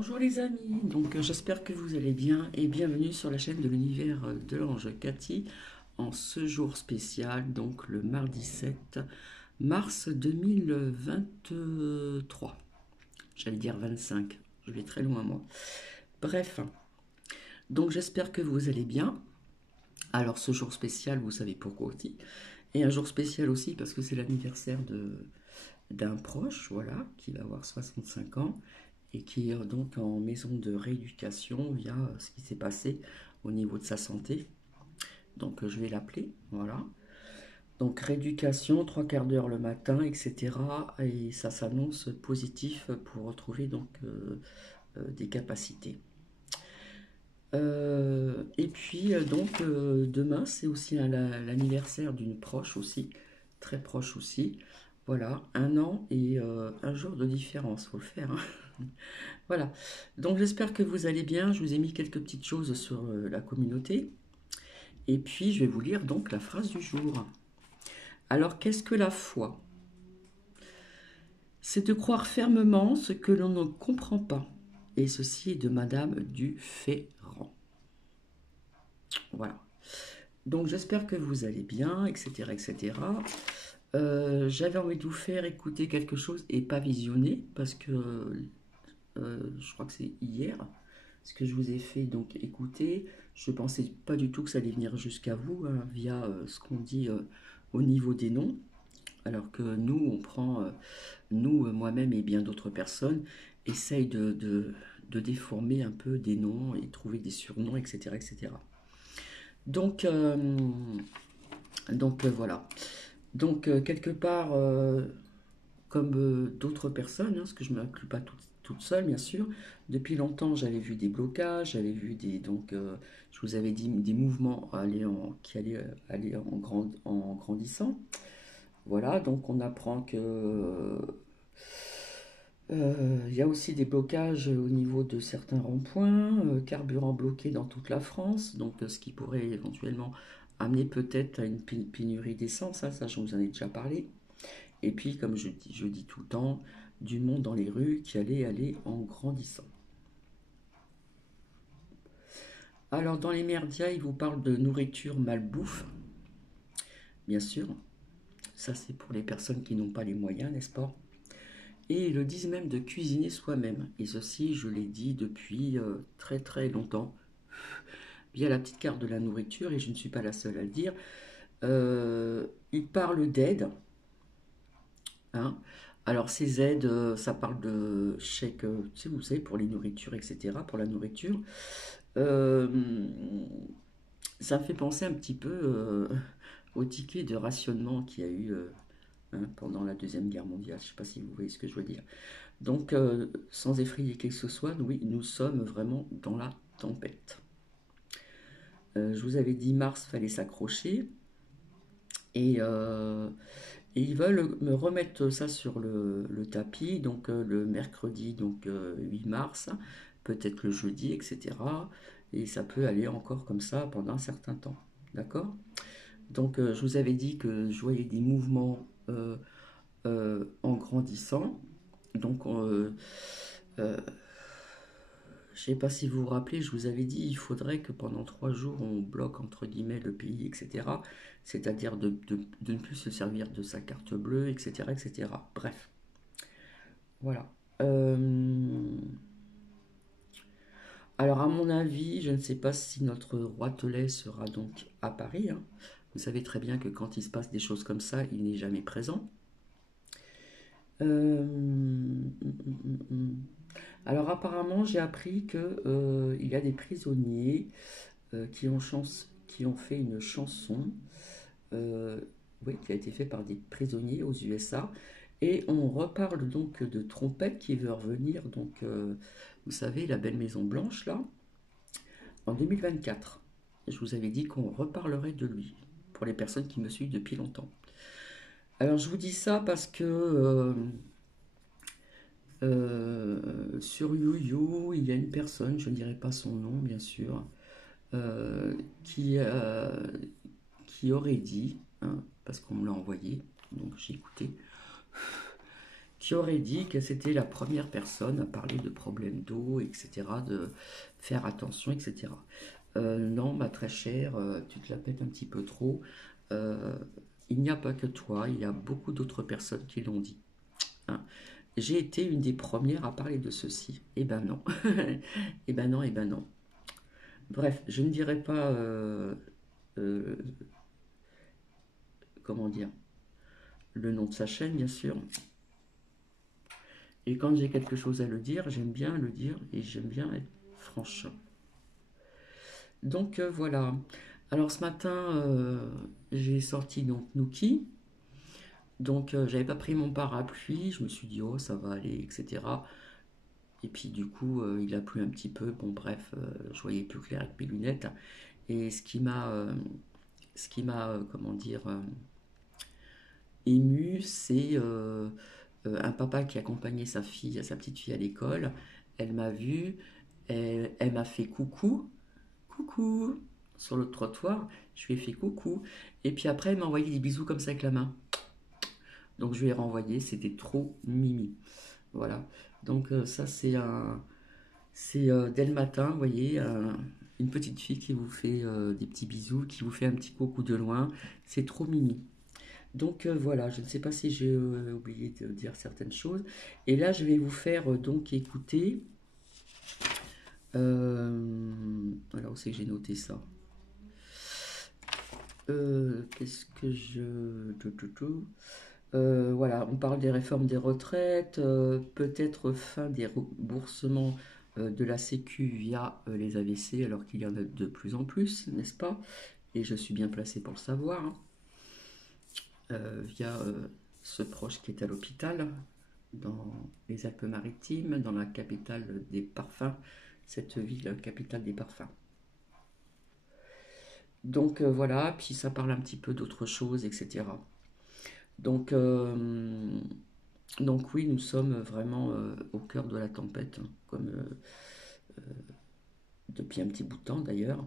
Bonjour les amis, j'espère que vous allez bien et bienvenue sur la chaîne de l'univers de l'ange Cathy en ce jour spécial, donc le mardi 7 mars 2023. J'allais dire 25, je vais très loin moi. Bref, donc j'espère que vous allez bien. Alors ce jour spécial, vous savez pourquoi aussi. Et un jour spécial aussi parce que c'est l'anniversaire d'un proche, voilà, qui va avoir 65 ans et qui est donc en maison de rééducation via ce qui s'est passé au niveau de sa santé. Donc je vais l'appeler, voilà. Donc rééducation, trois quarts d'heure le matin, etc. Et ça s'annonce positif pour retrouver des capacités. Demain c'est aussi l'anniversaire d'une proche aussi, très proche aussi. Voilà, un an et un jour de différence, faut le faire, hein. Voilà, donc j'espère que vous allez bien. Je vous ai mis quelques petites choses sur la communauté. Et puis je vais vous lire donc la phrase du jour. Alors qu'est-ce que la foi? C'est de croire fermement ce que l'on ne comprend pas. Et ceci est de Madame du Ferrand. Voilà. Donc j'espère que vous allez bien, etc. etc. J'avais envie de vous faire écouter quelque chose et pas visionner parce que je crois que c'est hier, ce que je vous ai fait donc écouter. Je pensais pas du tout que ça allait venir jusqu'à vous hein, via ce qu'on dit au niveau des noms. Alors que nous, on prend, moi-même et bien d'autres personnes, essayent de déformer un peu des noms et trouver des surnoms, etc. etc. Donc, euh, voilà. Quelque part, comme d'autres personnes, hein, parce que je ne m'inclus pas toute seule, bien sûr. Depuis longtemps, j'avais vu des blocages, j'avais vu je vous avais dit des mouvements qui allaient aller en grandissant. Voilà, donc on apprend que il y a aussi des blocages au niveau de certains ronds-points, carburant bloqué dans toute la France, ce qui pourrait éventuellement amener peut-être à une pénurie d'essence, hein, ça je vous en ai déjà parlé. Et puis, comme je dis tout le temps, du monde dans les rues qui allait aller en grandissant. Alors, dans les merdias, ils vous parlent de nourriture malbouffe, bien sûr. Ça, c'est pour les personnes qui n'ont pas les moyens, n'est-ce pas? Et ils le disent même de cuisiner soi-même. Et ceci, je l'ai dit depuis très très longtemps, via la petite carte de la nourriture, et je ne suis pas la seule à le dire. Ils parlent d'aide, hein. Alors ces aides, ça parle de chèques, tu sais, vous savez, pour les nourritures, etc., pour la nourriture. Euh, Ça me fait penser un petit peu au ticket de rationnement qu'il y a eu hein, pendant la Deuxième Guerre mondiale. Je ne sais pas si vous voyez ce que je veux dire. Sans effrayer qui que ce soit, oui, nous sommes vraiment dans la tempête. Je vous avais dit mars, fallait s'accrocher. Et, euh, et ils veulent me remettre ça sur le tapis, le mercredi 8 mars, peut-être le jeudi, etc. Et ça peut aller encore comme ça pendant un certain temps. D'accord? Je vous avais dit que je voyais des mouvements en grandissant. Donc, euh, je ne sais pas si vous vous rappelez, je vous avais dit il faudrait que pendant 3 jours on bloque entre guillemets le pays, etc. C'est-à-dire de ne plus se servir de sa carte bleue, etc. etc. Bref, voilà. Euh, alors à mon avis, je ne sais pas si notre roi Tolède sera donc à Paris, hein. Vous savez très bien que quand il se passe des choses comme ça, il n'est jamais présent. Alors apparemment, j'ai appris que il y a des prisonniers qui ont fait une chanson, euh, oui, qui a été faite par des prisonniers aux USA. Et on reparle donc de Trompette qui veut revenir, vous savez, la belle Maison Blanche là, en 2024. Je vous avais dit qu'on reparlerait de lui pour les personnes qui me suivent depuis longtemps. Alors je vous dis ça parce que sur YouYou, il y a une personne, je ne dirai pas son nom bien sûr, euh, qui, euh, qui aurait dit, hein, parce qu'on me l'a envoyé, donc j'ai écouté, qui aurait dit que c'était la première personne à parler de problèmes d'eau, etc., de faire attention, etc. Non, ma très chère, tu te la pètes un petit peu trop. Euh, il n'y a pas que toi, il y a beaucoup d'autres personnes qui l'ont dit. Hein. J'ai été une des premières à parler de ceci. Eh ben non. Eh ben non, eh ben non. Bref, je ne dirai pas, euh, comment dire, le nom de sa chaîne, bien sûr. Et quand j'ai quelque chose à le dire, j'aime bien le dire et j'aime bien être franche. Donc voilà. Alors ce matin, j'ai sorti donc Nookie. Donc j'avais pas pris mon parapluie. Je me suis dit oh ça va aller, etc. Et puis du coup il a plu un petit peu. Bon bref, je voyais plus clair avec mes lunettes. Et ce qui m'a comment dire ému, c'est un papa qui accompagnait sa petite fille à l'école. Elle m'a vu, elle m'a fait coucou, coucou, sur le trottoir. Je lui ai fait coucou. Et puis après, elle m'a envoyé des bisous comme ça avec la main. Donc je lui ai renvoyé, c'était trop mimi. Voilà. Donc ça, c'est dès le matin, vous voyez, une petite fille qui vous fait des petits bisous, qui vous fait un petit coucou de loin. C'est trop mimi. Donc voilà, je ne sais pas si j'ai oublié de dire certaines choses. Et là, je vais vous faire donc écouter. Alors, où c'est que j'ai noté ça? Qu'est-ce que je... voilà, on parle des réformes des retraites, peut-être fin des remboursements de la Sécu via les AVC, alors qu'il y en a de plus en plus, n'est-ce pas? Et je suis bien placé pour le savoir, hein. Via ce proche qui est à l'hôpital, dans les Alpes-Maritimes, dans la capitale des parfums, cette ville capitale des parfums. Donc voilà, puis ça parle un petit peu d'autres choses, etc. Donc, donc oui, nous sommes vraiment au cœur de la tempête, hein, comme depuis un petit bout de temps d'ailleurs.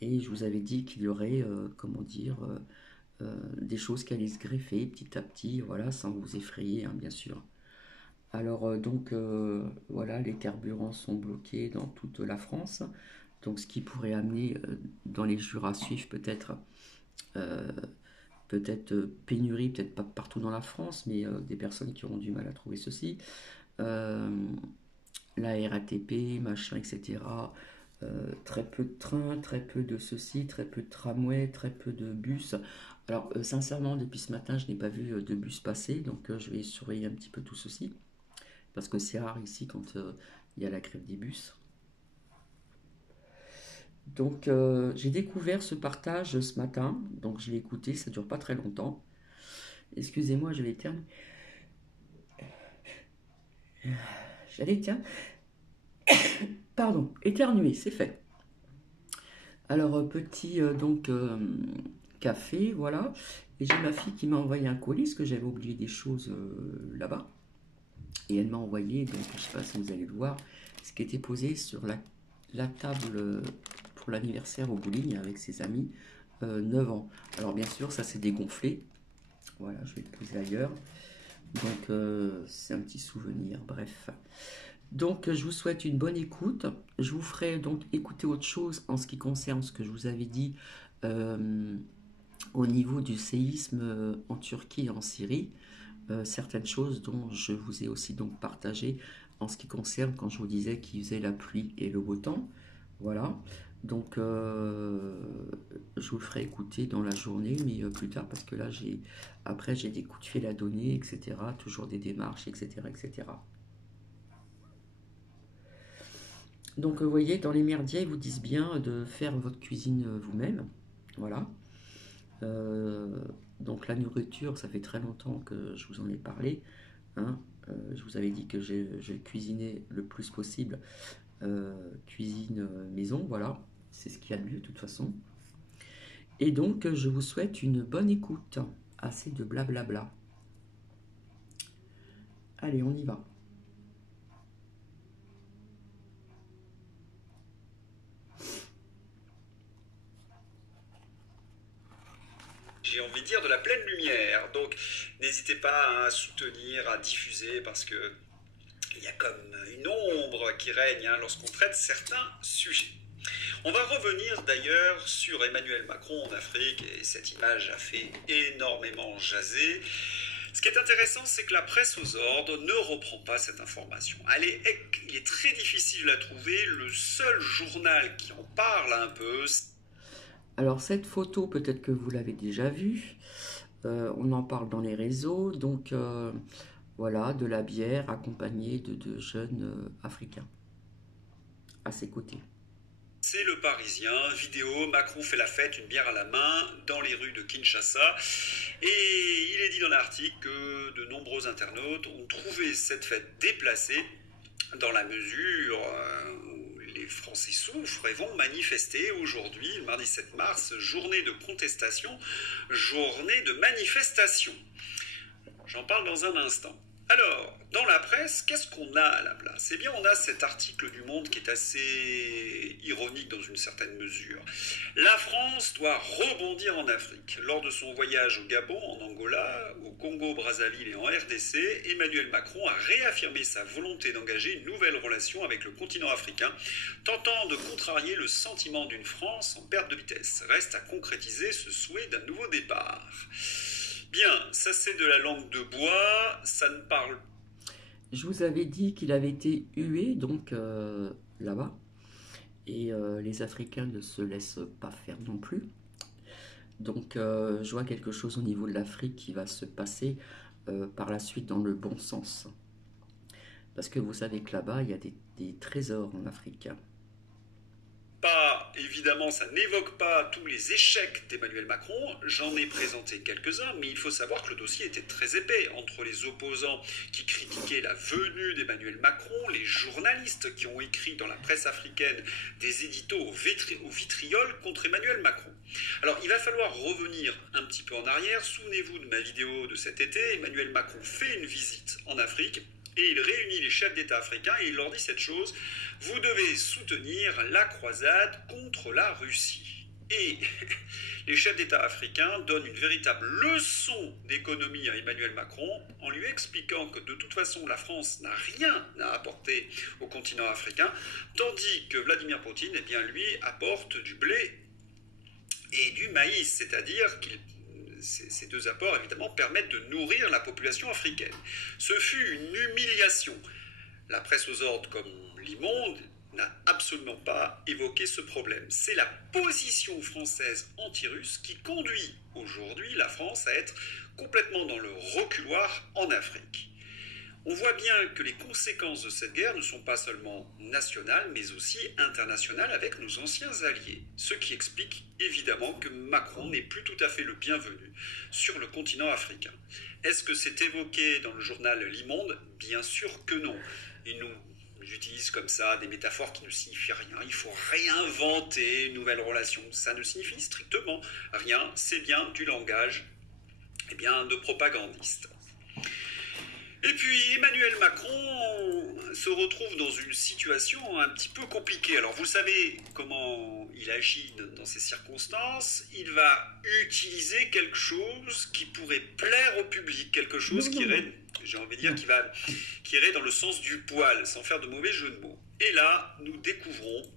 Et je vous avais dit qu'il y aurait, comment dire, des choses qui allaient se greffer petit à petit, voilà, sans vous effrayer, hein, bien sûr. Alors donc voilà, les carburants sont bloqués dans toute la France, donc ce qui pourrait amener dans les jours à suivre euh, peut-être pénurie, peut-être pas partout dans la France, mais des personnes qui auront du mal à trouver ceci. Euh, la RATP, machin, etc. Très peu de trains, très peu de ceci, très peu de tramways, très peu de bus. Alors sincèrement, depuis ce matin, je n'ai pas vu de bus passer, donc je vais surveiller un petit peu tout ceci. Parce que c'est rare ici quand il y a la grève des bus. Donc j'ai découvert ce partage ce matin, donc je l'ai écouté, ça dure pas très longtemps. Excusez-moi, je vais éternuer. J'allais, tiens, pardon, éternuer, c'est fait. Alors petit donc café, voilà. Et j'ai ma fille qui m'a envoyé un colis, parce que j'avais oublié des choses là-bas. Et elle m'a envoyé, donc je ne sais pas si vous allez le voir, ce qui était posé sur la table pour l'anniversaire au bowling avec ses amis, 9 ans. Alors bien sûr, ça s'est dégonflé. Voilà, je vais le poser ailleurs. Donc c'est un petit souvenir, bref. Donc je vous souhaite une bonne écoute. Je vous ferai donc écouter autre chose en ce qui concerne ce que je vous avais dit au niveau du séisme en Turquie et en Syrie. Certaines choses dont je vous ai aussi donc partagé en ce qui concerne quand je vous disais qu'il faisait la pluie et le beau temps. Voilà. Donc je vous le ferai écouter dans la journée, mais plus tard parce que là après j'ai des coups de fil à donner, etc. Toujours des démarches, etc., etc. Donc vous voyez, dans les merdiers, ils vous disent bien de faire votre cuisine vous-même. Voilà. Euh, donc la nourriture, ça fait très longtemps que je vous en ai parlé, hein. Je vous avais dit que je cuisinais le plus possible, cuisine maison, voilà, c'est ce qu'il y a de mieux de toute façon. Et donc je vous souhaite une bonne écoute, assez de blablabla. Allez, on y va. j'ai envie de dire, de la pleine lumière. Donc n'hésitez pas à soutenir, à diffuser, parce que il y a comme une ombre qui règne lorsqu'on traite certains sujets. On va revenir d'ailleurs sur Emmanuel Macron en Afrique, et cette image a fait énormément jaser. Ce qui est intéressant, c'est que la presse aux ordres ne reprend pas cette information. Il est très difficile de la trouver. Le seul journal qui en parle un peu... Alors cette photo, peut-être que vous l'avez déjà vue. On en parle dans les réseaux. Donc voilà, de la bière accompagnée de jeunes Africains à ses côtés. C'est le Parisien, vidéo, Macron fait la fête, une bière à la main, dans les rues de Kinshasa. Et il est dit dans l'article que de nombreux internautes ont trouvé cette fête déplacée dans la mesure où les Français souffrent et vont manifester aujourd'hui, le mardi 7 mars, journée de contestation, journée de manifestation. J'en parle dans un instant. Alors, dans la presse, qu'est-ce qu'on a à la place? Eh bien, on a cet article du Monde qui est assez ironique dans une certaine mesure. La France doit rebondir en Afrique. Lors de son voyage au Gabon, en Angola, au Congo-Brazzaville et en RDC, Emmanuel Macron a réaffirmé sa volonté d'engager une nouvelle relation avec le continent africain, tentant de contrarier le sentiment d'une France en perte de vitesse. Reste à concrétiser ce souhait d'un nouveau départ. Bien, ça c'est de la langue de bois, ça ne parle pas. Je vous avais dit qu'il avait été hué, donc là-bas, et les Africains ne se laissent pas faire non plus. Donc je vois quelque chose au niveau de l'Afrique qui va se passer par la suite dans le bon sens. Parce que vous savez que là-bas, il y a des trésors en Afrique. Évidemment, ça n'évoque pas tous les échecs d'Emmanuel Macron, j'en ai présenté quelques-uns, mais il faut savoir que le dossier était très épais entre les opposants qui critiquaient la venue d'Emmanuel Macron, les journalistes qui ont écrit dans la presse africaine des éditos au vitriol contre Emmanuel Macron. Alors, il va falloir revenir un petit peu en arrière. Souvenez-vous de ma vidéo de cet été, Emmanuel Macron fait une visite en Afrique, et il réunit les chefs d'État africains et il leur dit cette chose: vous devez soutenir la croisade contre la Russie. Et les chefs d'État africains donnent une véritable leçon d'économie à Emmanuel Macron en lui expliquant que de toute façon la France n'a rien à apporter au continent africain, tandis que Vladimir Poutine, eh bien, lui apporte du blé et du maïs, c'est-à-dire qu'il ces deux apports, évidemment, permettent de nourrir la population africaine. Ce fut une humiliation. La presse aux ordres comme Le Monde n'a absolument pas évoqué ce problème. C'est la position française anti-russe qui conduit aujourd'hui la France à être complètement dans le reculoir en Afrique. On voit bien que les conséquences de cette guerre ne sont pas seulement nationales, mais aussi internationales avec nos anciens alliés. Ce qui explique évidemment que Macron n'est plus tout à fait le bienvenu sur le continent africain. Est-ce que c'est évoqué dans le journal Le Monde? Bien sûr que non. Ils nous utilisent comme ça des métaphores qui ne signifient rien. Il faut réinventer une nouvelle relation. Ça ne signifie strictement rien. C'est bien du langage de propagandiste. Et puis Emmanuel Macron se retrouve dans une situation un petit peu compliquée. Alors vous savez comment il agit dans ces circonstances. Il va utiliser quelque chose qui pourrait plaire au public, quelque chose qui irait, j'ai envie de dire, qui irait dans le sens du poil, sans faire de mauvais jeu de mots. Et là, nous découvrons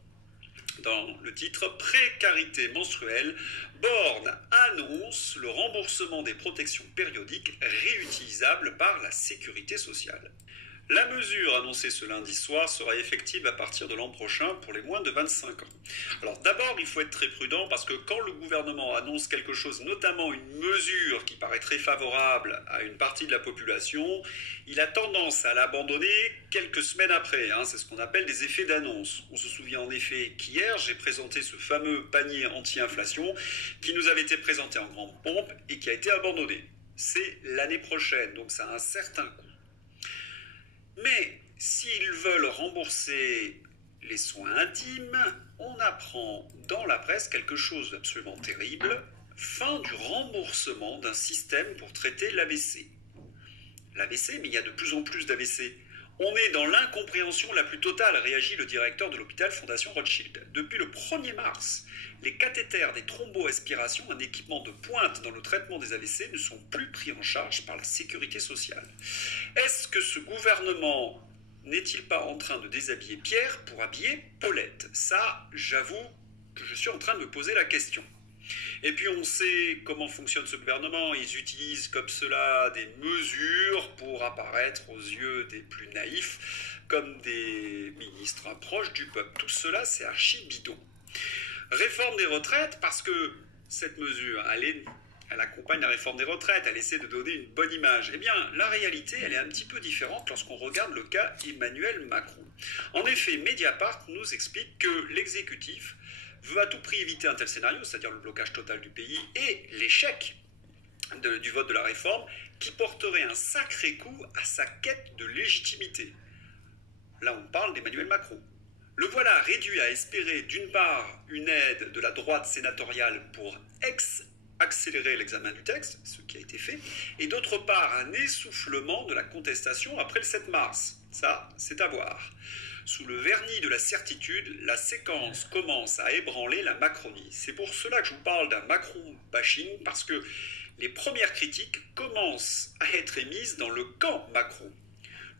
dans le titre « Précarité menstruelle », Borne annonce le remboursement des protections périodiques réutilisables par la sécurité sociale. La mesure annoncée ce lundi soir sera effective à partir de l'an prochain pour les moins de 25 ans. Alors d'abord, il faut être très prudent parce que quand le gouvernement annonce quelque chose, notamment une mesure qui paraît très favorable à une partie de la population, il a tendance à l'abandonner quelques semaines après. C'est ce qu'on appelle des effets d'annonce. On se souvient en effet qu'hier, j'ai présenté ce fameux panier anti-inflation qui nous avait été présenté en grande pompe et qui a été abandonné. C'est l'année prochaine, donc ça a un certain coût. Mais s'ils veulent rembourser les soins intimes, on apprend dans la presse quelque chose d'absolument terrible: fin du remboursement d'un système pour traiter l'AVC. L'AVC, mais il y a de plus en plus d'AVC. On est dans l'incompréhension la plus totale, réagit le directeur de l'hôpital Fondation Rothschild. Depuis le 1er mars, les cathéters des thromboaspirations, un équipement de pointe dans le traitement des AVC, ne sont plus pris en charge par la sécurité sociale. Est-ce que ce gouvernement n'est-il pas en train de déshabiller Pierre pour habiller Paulette? Ça, j'avoue que je suis en train de me poser la question. Et puis on sait comment fonctionne ce gouvernement, ils utilisent comme cela des mesures pour apparaître aux yeux des plus naïfs comme des ministres proches du peuple. Tout cela c'est archi bidon. Réforme des retraites, parce que cette mesure, elle accompagne la réforme des retraites, elle essaie de donner une bonne image. Eh bien, la réalité, elle est un petit peu différente lorsqu'on regarde le cas Emmanuel Macron. En effet, Mediapart nous explique que l'exécutif veut à tout prix éviter un tel scénario, c'est-à-dire le blocage total du pays et l'échec du vote de la réforme, qui porterait un sacré coup à sa quête de légitimité. Là, on parle d'Emmanuel Macron. Le voilà réduit à espérer d'une part une aide de la droite sénatoriale pour accélérer l'examen du texte, ce qui a été fait, et d'autre part un essoufflement de la contestation après le 7 mars. Ça, c'est à voir. Sous le vernis de la certitude, la séquence commence à ébranler la Macronie. C'est pour cela que je vous parle d'un Macron bashing, parce que les premières critiques commencent à être émises dans le camp Macron.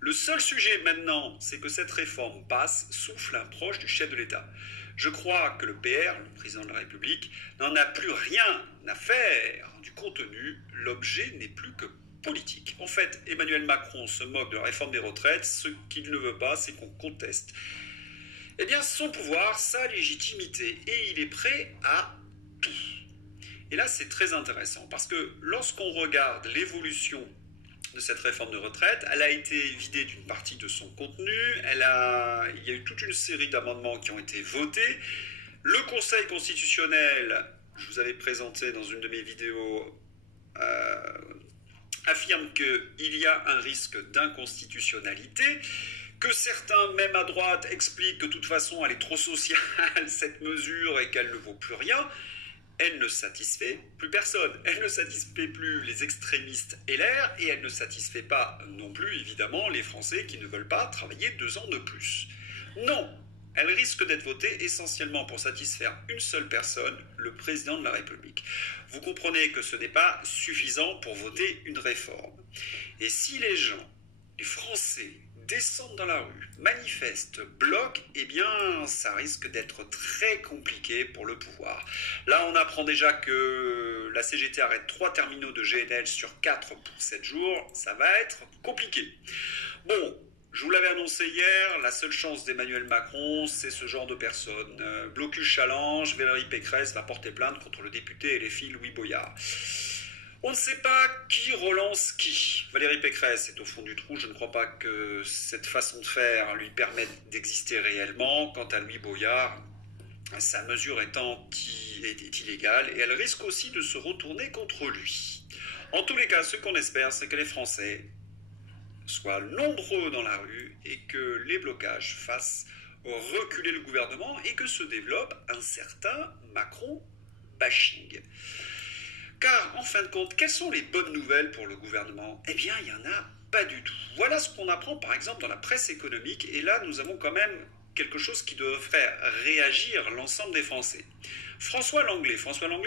Le seul sujet maintenant, c'est que cette réforme passe, souffle un proche du chef de l'État. Je crois que le PR, le président de la République, n'en a plus rien à faire du contenu. L'objet n'est plus que politique. En fait, Emmanuel Macron se moque de la réforme des retraites. Ce qu'il ne veut pas, c'est qu'on conteste eh bien, son pouvoir, sa légitimité. Et il est prêt à tout. Et là, c'est très intéressant, parce que lorsqu'on regarde l'évolution de cette réforme de retraite, elle a été vidée d'une partie de son contenu, il y a eu toute une série d'amendements qui ont été votés. Le Conseil constitutionnel, je vous avais présenté dans une de mes vidéos, affirme qu'il y a un risque d'inconstitutionnalité, que certains, même à droite, expliquent que de toute façon elle est trop sociale, cette mesure, et qu'elle ne vaut plus rien. Elle ne satisfait plus personne. Elle ne satisfait plus les extrémistes LR et elle ne satisfait pas non plus, évidemment, les Français qui ne veulent pas travailler 2 ans de plus. Non, elle risque d'être votée essentiellement pour satisfaire une seule personne, le président de la République. Vous comprenez que ce n'est pas suffisant pour voter une réforme. Et si les gens, les Français, descendent dans la rue, manifestent, bloquent, eh bien, ça risque d'être très compliqué pour le pouvoir. Là, on apprend déjà que la CGT arrête 3 terminaux de GNL sur 4 pour 7 jours. Ça va être compliqué. Bon, je vous l'avais annoncé hier, la seule chance d'Emmanuel Macron, c'est ce genre de personnes. Blocus challenge, Valérie Pécresse va porter plainte contre le député LFI Louis Boyard. On ne sait pas qui relance qui. Valérie Pécresse est au fond du trou. Je ne crois pas que cette façon de faire lui permette d'exister réellement. Quant à Louis Boyard, sa mesure est illégale et elle risque aussi de se retourner contre lui. En tous les cas, ce qu'on espère, c'est que les Français soient nombreux dans la rue et que les blocages fassent reculer le gouvernement et que se développe un certain Macron bashing. Car, en fin de compte, quelles sont les bonnes nouvelles pour le gouvernement? Eh bien, il n'y en a pas du tout. Voilà ce qu'on apprend, par exemple, dans la presse économique. Et là, nous avons quand même quelque chose qui devrait réagir l'ensemble des Français. François Langlais,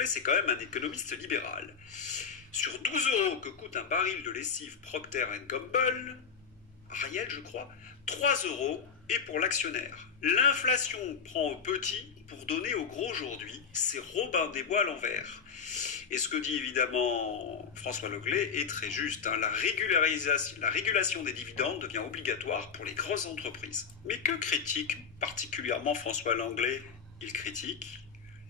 c'est quand même un économiste libéral. Sur 12 € que coûte un baril de lessive Procter & Gamble, Ariel, je crois, 3 € est pour l'actionnaire. L'inflation prend au petit pour donner au gros aujourd'hui. C'est Robin des Bois à l'envers. Et ce que dit évidemment François Langlais est très juste. La régulation des dividendes devient obligatoire pour les grosses entreprises. Mais que critique particulièrement François Langlais? Il critique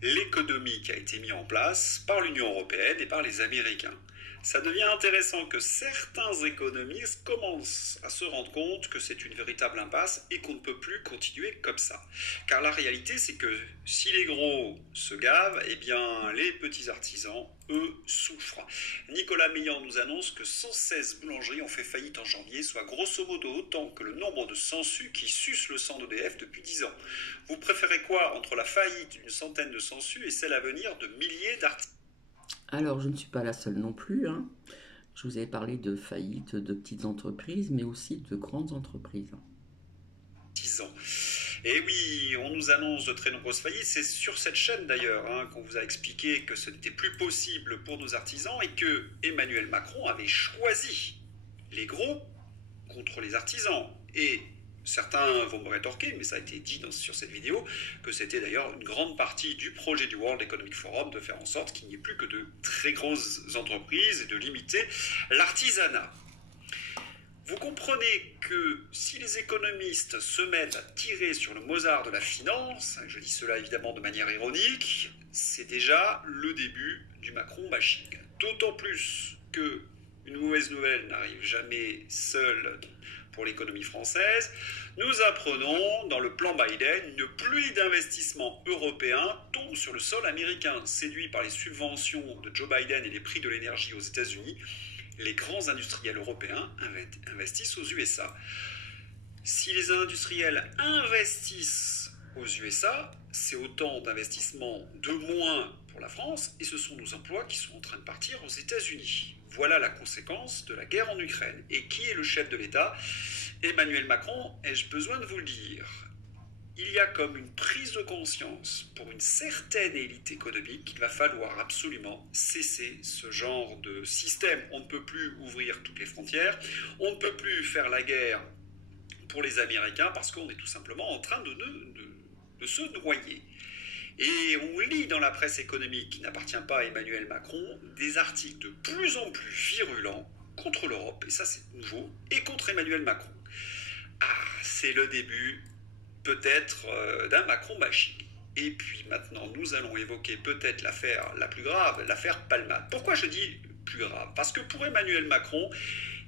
l'économie qui a été mise en place par l'Union européenne et par les Américains. Ça devient intéressant que certains économistes commencent à se rendre compte que c'est une véritable impasse et qu'on ne peut plus continuer comme ça. Car la réalité, c'est que si les gros se gavent, eh bien les petits artisans, eux, souffrent. Nicolas Meillan nous annonce que 116 boulangeries ont fait faillite en janvier, soit grosso modo autant que le nombre de sangsues qui sucent le sang d'EDF depuis 10 ans. Vous préférez quoi entre la faillite d'une centaine de sangsues et celle à venir de milliers d'artisans? Alors, je ne suis pas la seule non plus, hein. Je vous avais parlé de faillite de petites entreprises, mais aussi de grandes entreprises. 10 ans. Et oui, on nous annonce de très nombreuses faillites. C'est sur cette chaîne d'ailleurs qu'on vous a expliqué que ce n'était plus possible pour nos artisans et que Emmanuel Macron avait choisi les gros contre les artisans. Et certains vont me rétorquer, mais ça a été dit sur cette vidéo, que c'était d'ailleurs une grande partie du projet du World Economic Forum de faire en sorte qu'il n'y ait plus que de très grosses entreprises et de limiter l'artisanat. Vous comprenez que si les économistes se mettent à tirer sur le Mozart de la finance, je dis cela évidemment de manière ironique, c'est déjà le début du Macron bashing. D'autant plus que une mauvaise nouvelle n'arrive jamais seule pour l'économie française. Nous apprenons dans le plan Biden, une pluie d'investissements européens tombe sur le sol américain. Séduits par les subventions de Joe Biden et les prix de l'énergie aux États-Unis, les grands industriels européens investissent aux USA. Si les industriels investissent aux USA, c'est autant d'investissements de moins pour la France et ce sont nos emplois qui sont en train de partir aux États-Unis. Voilà la conséquence de la guerre en Ukraine. Et qui est le chef de l'État? Emmanuel Macron, ai-je besoin de vous le dire? Il y a comme une prise de conscience pour une certaine élite économique qu'il va falloir absolument cesser ce genre de système. On ne peut plus ouvrir toutes les frontières, on ne peut plus faire la guerre pour les Américains parce qu'on est tout simplement en train de se noyer. Et on lit dans la presse économique qui n'appartient pas à Emmanuel Macron des articles de plus en plus virulents contre l'Europe, et ça c'est nouveau, et contre Emmanuel Macron. Ah, c'est le début peut-être d'un Macron bashing. Et puis maintenant, nous allons évoquer peut-être l'affaire la plus grave, l'affaire Palmade. Pourquoi je dis plus grave? Parce que pour Emmanuel Macron,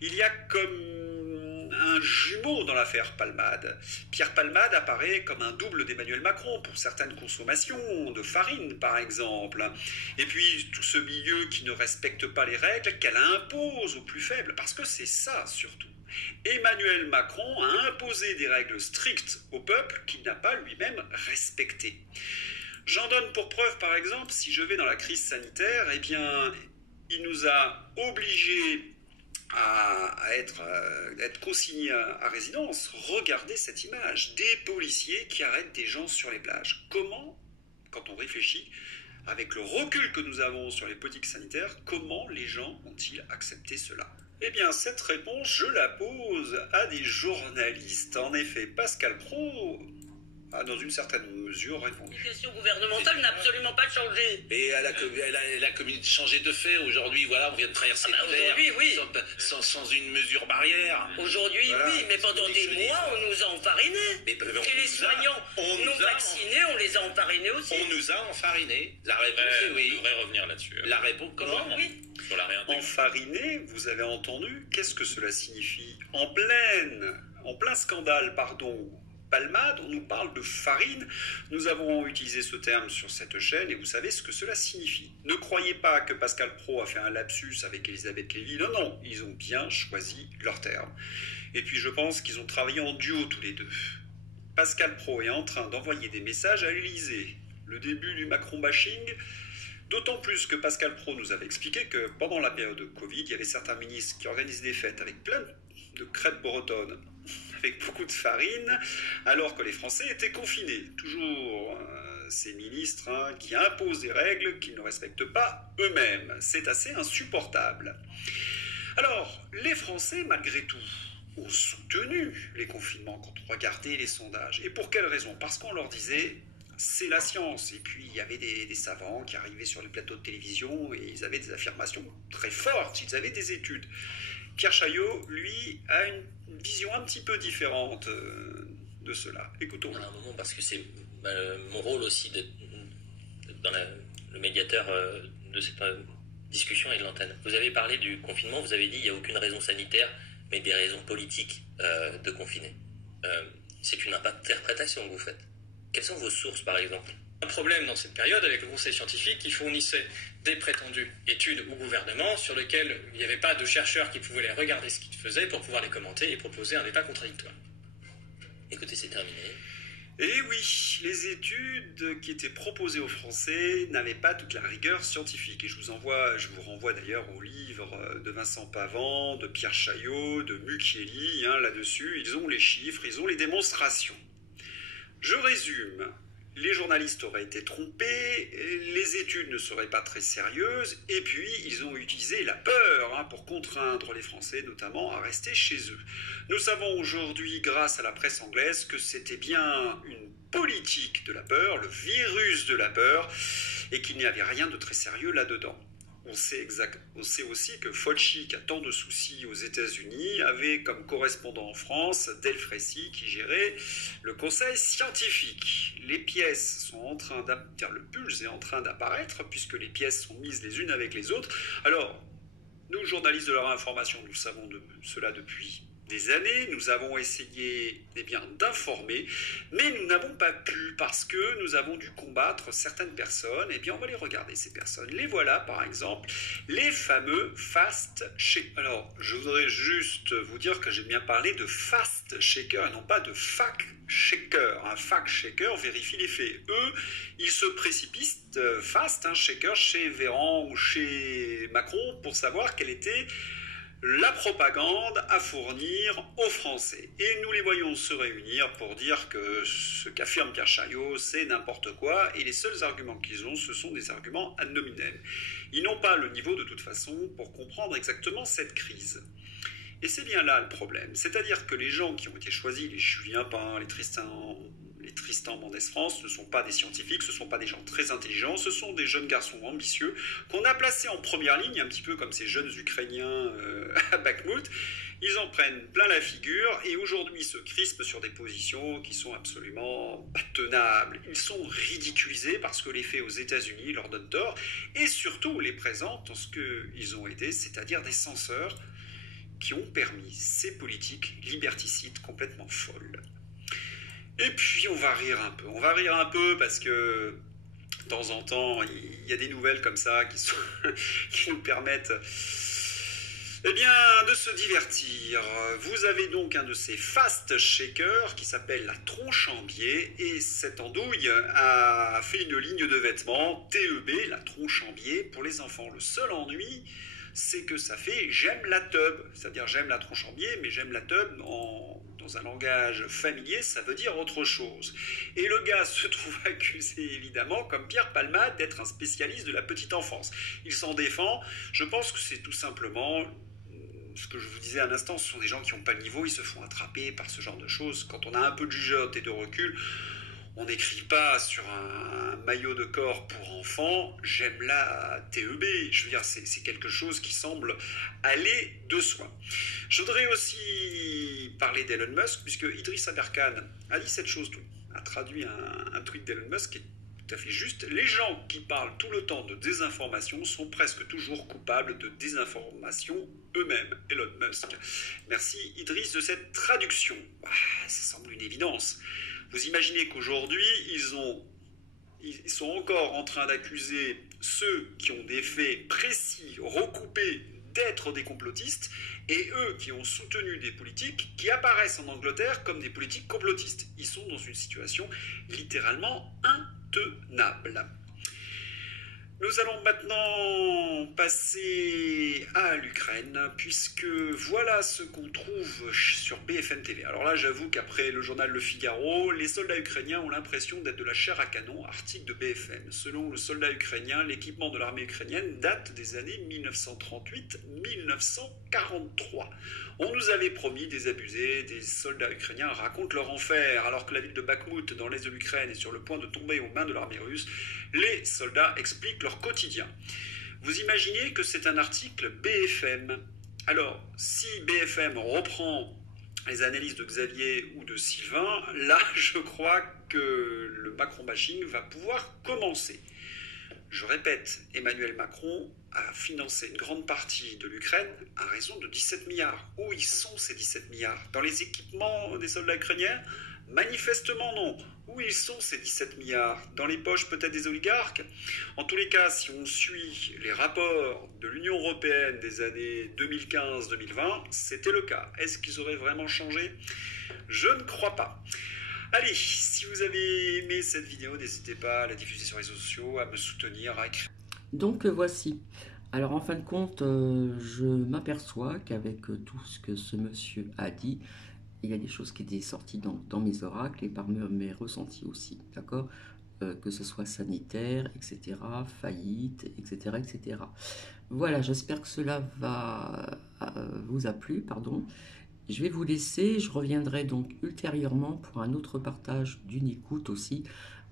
il y a comme un jumeau dans l'affaire Palmade. Pierre Palmade apparaît comme un double d'Emmanuel Macron pour certaines consommations de farine, par exemple. Et puis tout ce milieu qui ne respecte pas les règles qu'elle impose aux plus faibles, parce que c'est ça surtout. Emmanuel Macron a imposé des règles strictes au peuple qu'il n'a pas lui-même respectées. J'en donne pour preuve, par exemple, si je vais dans la crise sanitaire, eh bien, il nous a obligés à être consignés à résidence. Regardez cette image, des policiers qui arrêtent des gens sur les plages. Comment, quand on réfléchit, avec le recul que nous avons sur les politiques sanitaires, comment les gens ont-ils accepté cela? Eh bien, cette réponse, je la pose à des journalistes. En effet, Pascal Praud a, dans une certaine mesure, répondu. La question gouvernementale n'a absolument pas changé. Et elle a changé de fait. Aujourd'hui, voilà, on vient de traverser l'hiver oui. sans une mesure barrière. Aujourd'hui, voilà, oui, mais pendant des mois, on nous a enfarinés. Et les soignants non vaccinés, on les a enfarinés aussi. On nous a enfarinés. La réponse est oui. On devrait revenir là-dessus. La réponse, comment? Oui. Sur la réintégration. Enfariné, vous avez entendu? Qu'est-ce que cela signifie? En plein scandale, pardon, Palmade, on nous parle de farine. Nous avons utilisé ce terme sur cette chaîne et vous savez ce que cela signifie. Ne croyez pas que Pascal Praud a fait un lapsus avec Elisabeth Lévy. Non, non, ils ont bien choisi leur terme. Et puis je pense qu'ils ont travaillé en duo tous les deux. Pascal Praud est en train d'envoyer des messages à l'Élysée. Le début du Macron bashing. D'autant plus que Pascal Praud nous avait expliqué que pendant la période de Covid, il y avait certains ministres qui organisent des fêtes avec plein de crêpes bretonnes, avec beaucoup de farine, alors que les Français étaient confinés. Toujours ces ministres qui imposent des règles qu'ils ne respectent pas eux-mêmes. C'est assez insupportable. Alors, les Français, malgré tout, ont soutenu les confinements quand on regardait les sondages. Et pour quelle raison? Parce qu'on leur disait... c'est la science. Et puis, il y avait des savants qui arrivaient sur les plateaux de télévision et ils avaient des affirmations très fortes, ils avaient des études. Pierre Chaillot, lui, a une vision un petit peu différente de cela. Écoutons. Un moment, parce que c'est mon rôle aussi dans le médiateur de cette discussion et de l'antenne. Vous avez parlé du confinement, vous avez dit qu'il n'y a aucune raison sanitaire, mais des raisons politiques de confiner. C'est une interprétation que vous faites. Quelles sont vos sources, par exemple? Un problème dans cette période avec le conseil scientifique qui fournissait des prétendues études au gouvernement sur lesquelles il n'y avait pas de chercheurs qui pouvaient regarder ce qu'ils faisaient pour pouvoir les commenter et proposer un débat contradictoire. Écoutez, c'est terminé. Et oui, les études qui étaient proposées aux Français n'avaient pas toute la rigueur scientifique. Et je vous renvoie d'ailleurs aux livres de Vincent Pavant, de Pierre Chaillot, de Mucchielli, là-dessus. Ils ont les chiffres, ils ont les démonstrations. Je résume. Les journalistes auraient été trompés, les études ne seraient pas très sérieuses, et puis ils ont utilisé la peur pour contraindre les Français notamment à rester chez eux. Nous savons aujourd'hui, grâce à la presse anglaise, que c'était bien une politique de la peur, le virus de la peur, et qu'il n'y avait rien de très sérieux là-dedans. On sait aussi que Fauci, qui a tant de soucis aux États-Unis, avait comme correspondant en France Delfrécy qui gérait le conseil scientifique. Les pièces sont en train le pulse est en train d'apparaître puisque les pièces sont mises les unes avec les autres. Alors, nous, journalistes de leur information, nous savons cela depuis des années, nous avons essayé d'informer, mais nous n'avons pas pu parce que nous avons dû combattre certaines personnes. Et bien on va les regarder, ces personnes. Les voilà par exemple, les fameux fast-shakers. Alors je voudrais juste vous dire que j'ai bien parlé de fast-shaker et non pas de fact-shaker. Un fact-shaker vérifie les faits. Eux, ils se précipitent fast-shaker chez Véran ou chez Macron pour savoir quelle était la propagande à fournir aux Français. Et nous les voyons se réunir pour dire que ce qu'affirme Pierre Chaillot, c'est n'importe quoi, et les seuls arguments qu'ils ont, ce sont des arguments ad nominem. Ils n'ont pas le niveau, de toute façon, pour comprendre exactement cette crise. Et c'est bien là le problème. C'est-à-dire que les gens qui ont été choisis, les Julien Pain, les Tristan Mendès France, ne sont pas des scientifiques, ce ne sont pas des gens très intelligents, ce sont des jeunes garçons ambitieux qu'on a placés en première ligne, un petit peu comme ces jeunes Ukrainiens à Bakhmout. Ils en prennent plein la figure et aujourd'hui se crispent sur des positions qui sont absolument pas tenables. Ils sont ridiculisés parce que les faits aux États-Unis leur donnent tort et surtout les présentent en ce qu'ils ont été, c'est-à-dire des censeurs qui ont permis ces politiques liberticides complètement folles. Et puis on va rire un peu parce que de temps en temps il y a des nouvelles comme ça qui nous permettent de se divertir. Vous avez donc un de ces fast shakers qui s'appelle la Tronchambier et cette andouille a fait une ligne de vêtements TEB, la Tronchambier pour les enfants. Le seul ennui, c'est que ça fait j'aime la teub, c'est-à-dire j'aime la Tronchambier, mais j'aime la teub dans un langage familier, ça veut dire autre chose. Et le gars se trouve accusé, évidemment, comme Pierre Palmade, d'être un spécialiste de la petite enfance. Il s'en défend. Je pense que c'est tout simplement ce que je vous disais à l'instant, ce sont des gens qui n'ont pas le niveau, ils se font attraper par ce genre de choses. Quand on a un peu de jugeote et de recul, on n'écrit pas sur un maillot de corps pour enfants « j'aime la TEB ». Je veux dire, c'est quelque chose qui semble aller de soi. Je voudrais aussi parler d'Elon Musk, puisque Idriss Aberkan a dit cette chose, a traduit un tweet d'Elon Musk qui est tout à fait juste. Les gens qui parlent tout le temps de désinformation sont presque toujours coupables de désinformation eux-mêmes. Elon Musk. Merci Idriss de cette traduction. Ça semble une évidence. Vous imaginez qu'aujourd'hui, ils sont encore en train d'accuser ceux qui ont des faits précis, recoupés, d'être des complotistes, et eux qui ont soutenu des politiques qui apparaissent en Angleterre comme des politiques complotistes. Ils sont dans une situation littéralement intenable. Nous allons maintenant passer à l'Ukraine, puisque voilà ce qu'on trouve sur BFM TV. Alors là, j'avoue qu'après le journal Le Figaro, les soldats ukrainiens ont l'impression d'être de la chair à canon, article de BFM. Selon le soldat ukrainien, l'équipement de l'armée ukrainienne date des années 1938-1943. On nous avait promis des abusés, des soldats ukrainiens racontent leur enfer, alors que la ville de Bakhmout, dans l'est de l'Ukraine, est sur le point de tomber aux mains de l'armée russe. Les soldats expliquent leur quotidien. Vous imaginez que c'est un article BFM. Alors, si BFM reprend les analyses de Xavier ou de Sylvain, là, je crois que le Macron-bashing va pouvoir commencer. Je répète, Emmanuel Macron a financé une grande partie de l'Ukraine à raison de 17 milliards. Où ils sont ces 17 milliards? Dans les équipements des soldats ukrainiens? Manifestement non. Où ils sont ces 17 milliards? Dans les poches peut-être des oligarques? En tous les cas, si on suit les rapports de l'Union européenne des années 2015-2020, c'était le cas. Est-ce qu'ils auraient vraiment changé? Je ne crois pas. Allez, si vous avez aimé cette vidéo, n'hésitez pas à la diffuser sur les réseaux sociaux, à me soutenir, à écrire. Donc voici. Alors en fin de compte, je m'aperçois qu'avec tout ce que ce monsieur a dit, il y a des choses qui étaient sorties dans mes oracles et par mes ressentis aussi, d'accord, que ce soit sanitaire, etc., faillite, etc., etc. Voilà, j'espère que cela vous a plu, pardon. Je vais vous laisser, je reviendrai donc ultérieurement pour un autre partage d'une écoute aussi,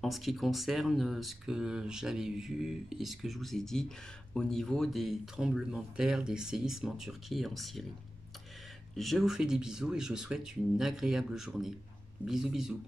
en ce qui concerne ce que j'avais vu et ce que je vous ai dit au niveau des tremblements de terre, des séismes en Turquie et en Syrie. Je vous fais des bisous et je vous souhaite une agréable journée. Bisous, bisous.